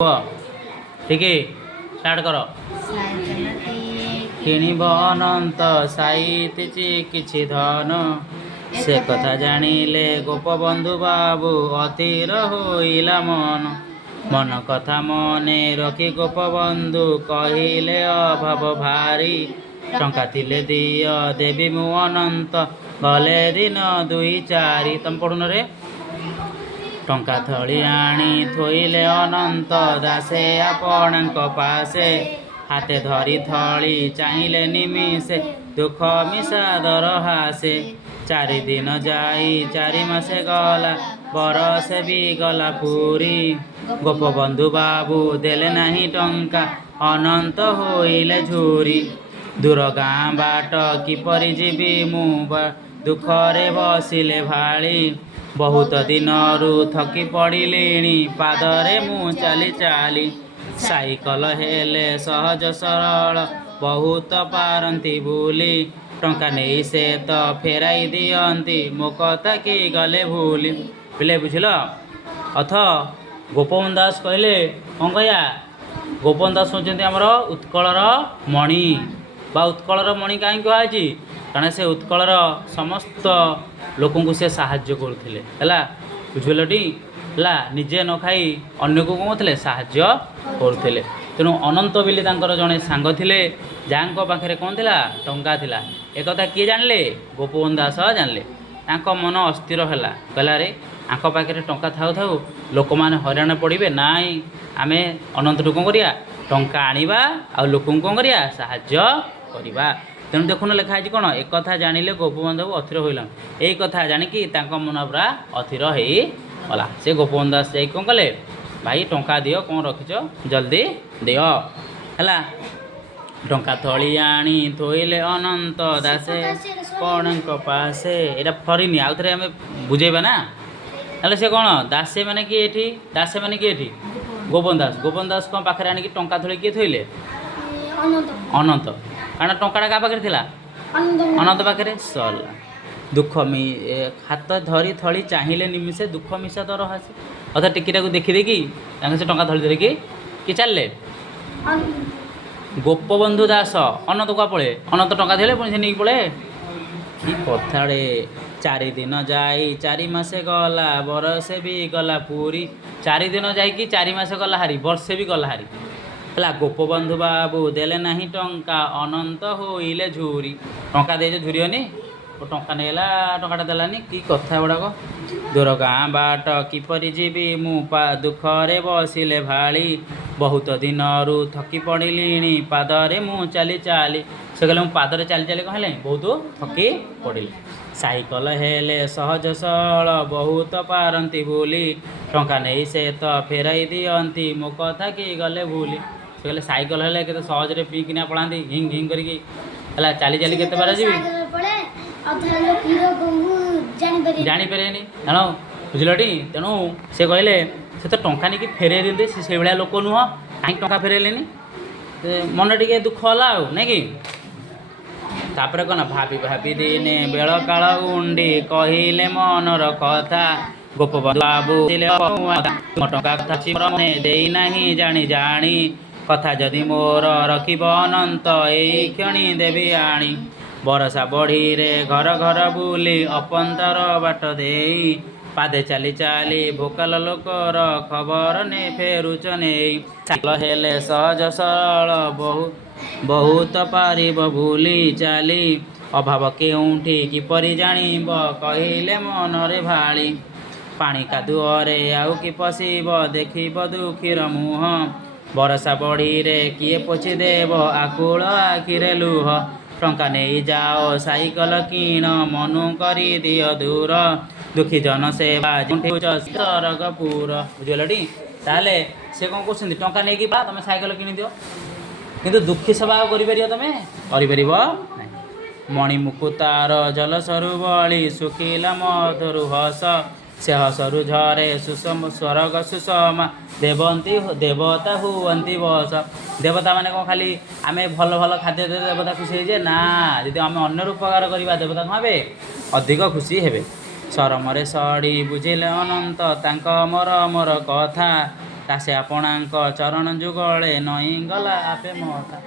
ठीक है स्टार्ट करो। किणिब अनंत साइतिची किछि धन से कथा जानिले गोपबंधु बाबू अतीर होइला मन मन कथा मने रखी गोपबंधु कहिले अभाव भारी टंका थिले दिय देवी मु अनंत गले दिन दुई चारि तुम पढ़ुन रे टंका थली आनी थोइले अनंत दासे आपणक पासे हाथे धरी थली चाहिए निमिषे दुख मिशा दर हासे चारि दिन जाई चारि मासे गला बरसे भी गला पूरी गोपबंधु बाबू देले नाही टंका अनंत होइले झूरी दूर गाँ बाट किपरि जीवी मु दुखरे बसिले भाली बहुत दिनरू थकी पड़िलेणी पादरे मु चाली चाली साइकल हेले सहज सरल बहुत पारती बुली टंका नहीं से तो फेराई दियंती मो कथा कि गले भूली पिले बुझल अथ गोपबंधु दास कहले कौन कहया गोपबंधु दास होती आमर उत्कलर मणि बा उत्कलर मणि कहीं कहुई कारण से उत्कलर समस्त लोक से साहाय्य करुले है बुझलटी है निजे न खाई अन्य को कौन थे साहाय्य करुले तेणु अनंत बिली जड़े सांग थे जहाँ पाखे कौन थी टंका थिला एक किए जानले गोपबंधु दास जानले मन अस्थिर है कहला रे आंक पाखे टंका थाउ थाउ लोक मैंने हईराण पड़े नाई आम अनंत कौन करिया टंका आनिबा आ लोक कौन करिया साहाय्य करवा तेणु देखुन लिखाई कौन एक कथा जानिले गोपबंधु अथिर होइल यही कथा जानिकी मन पूरा अथिर होगला से गोपबंधु दास जा कौन कले भाई टंका दियो कौन रखिच जल्दी दियो है टंका थली आनी थोइले अनंत दासे कौणक पासे यहाँ फरीनी आउ थे आम बुझेबा ना ना से कौन दासे मैंने किए ये दासे मैंने किए ये गोपबंधु दास कौन पाखे आनिकी टंका थली किए थोइले अनंत कारण टंकाटा क्या पाखे थिला अनंत पाखे सरला दुख हाथ धरी थली चाहिए निमिषे दुख मिशा दर हासे अर्थात टिकीटा को देखी से टंका थली धरिकी कि चलले गोपबंधु दास अनंत क्या पड़े अनंत टंका थे पुणी से नहीं पड़े कि कथाड़े चारि दिन जाई चारि मासे गला बरसे भी गला पूरी चारि दिन जाकि चारि मासे गला हारी वर्षे भी गला हारी है गोपबंधु बाबू देले नाही टंका अनंत होइले झूरी टंका दे झूरीनी टंका नेला टंकाटा देलानी कि कथा गुड़ाक दूर गाँ बाट किपरि जीवी मु दुखरे बसिले भाली बहुत दिनरू थकी पड़िलिणी पादरे मु चाली चाली से कहले मु पादरे चाली चाली कहले बहुत थकी पड़िली साइकल हेले सहज सरल बहुत पारती बुली टंका नहीं से तो फेराई दियंती मो कथा कि गले भूली से कहले साइकल हेले केते सहजरे पीकिना पड़ाती घिंग घिंग करिकी है चाली चाली केते बार जीवी जानीपारे जान बुझलटी तेणु से कहले से तो टंका नहीं फेरे दिंदे से भाया लोक नुह कहीं टंका फेरेले मन टे दुख है ना कि तापर कौन भाभी भाभी दिने बेल काल उंडी कहले मनर कथा गोपबंधु बाबू टंका कथा देना जानी जानी कथा जदि मोर रखिब अनंत यही क्षणी देवी आनी बरसा बढ़ी रे घर घर बुली अपंतर बाट देई पादे चाली चाली भोकाल लोकर खबर ने फेरुच नहीं साइकल हेले सहज सरल बहुत पारिब भूली चाली अभाव केउठी किपरि जानिब कहिले मनरे भाली पानी कादुअरे आउ कि पशिब देखिब दुखीर मुह बरसा बढ़ी रे किए पोछि देव आकुल आखिरे लुह टंका नहीं जाओ साइकल किण मनु करी दियो दूर दुखी जन सेवा सरगपुर बुझलटी ताले से कौन कहते टंका नहीं बा तुम साइकल किणी दियो किंतु दुखी सेवा कर तुम कर मणि मुकुतार जल सरु बली सुखिला मधुरु हस से हसरु झरे सुषम स्वर्ग सुषमा देवंती देवता हुवंती बस देवता माने कौन खाली आम भल भल खाद्य दे देवता खुशी हो ना यदि आम अन्य उपकार करवा देवता कौन हे अधिक खुशी हे सरमरे सड़ी बुझिले अनंत तांक मर कथा ଦାସେ ଆପଣଙ୍କ ଚରଣ ଯୁଗଳେ ନଇଁ ଗଲା ଆପେ ମଥା।